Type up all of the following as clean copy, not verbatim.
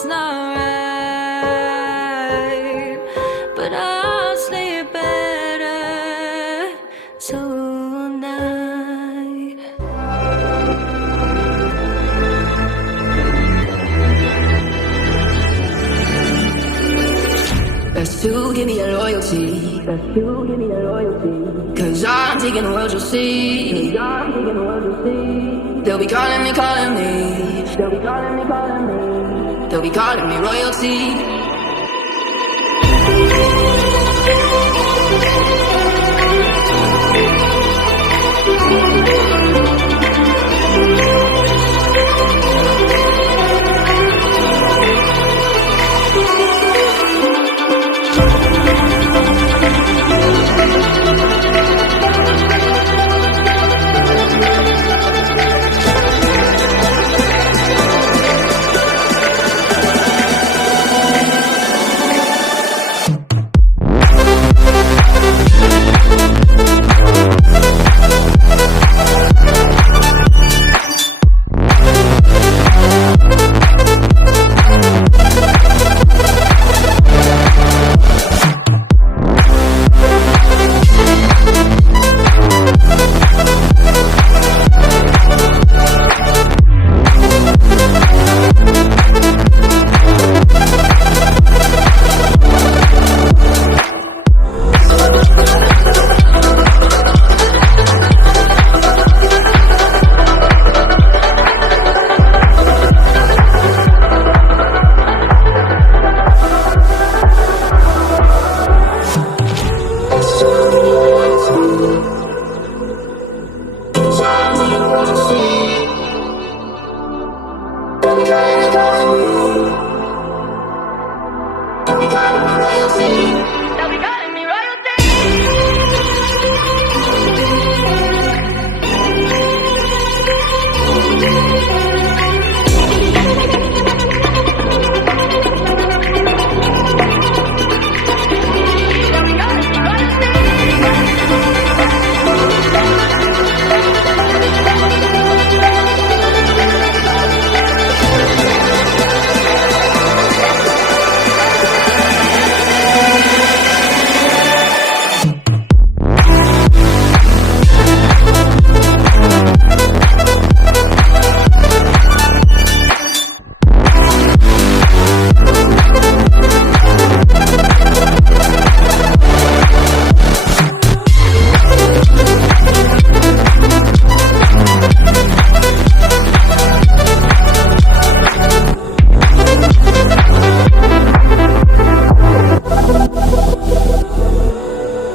it's not right, but I'll sleep better tonight. Best to give me your loyalty. Best to give me your loyalty. 'Cause I'm taking the world, you'll see. 'Cause I'm taking the world, you'll see. They'll be calling me, calling me. They'll be calling me, calling me. They'll be calling me royalty.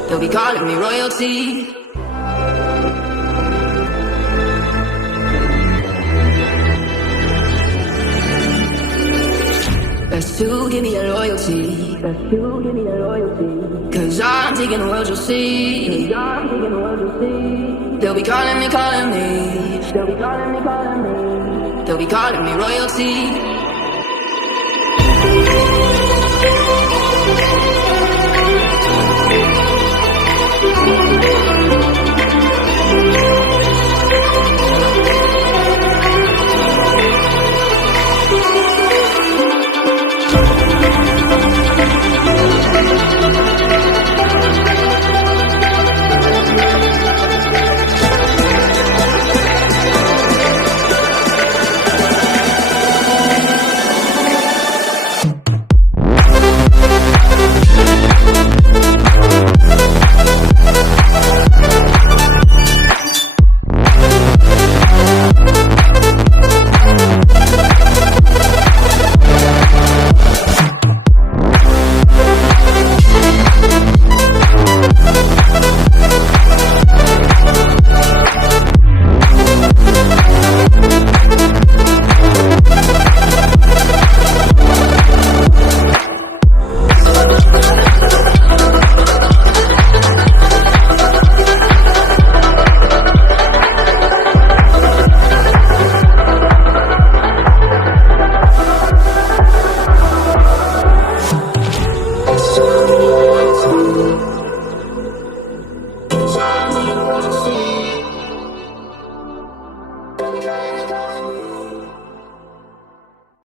They'll be calling me royalty. Best to give me your loyalty. Best to give me your loyalty. 'Cause I'm taking the world, you'll see. 'Cause I'm taking the world, you'll see. They'll be calling me, calling me. They'll be calling me, calling me. They'll be calling me royalty.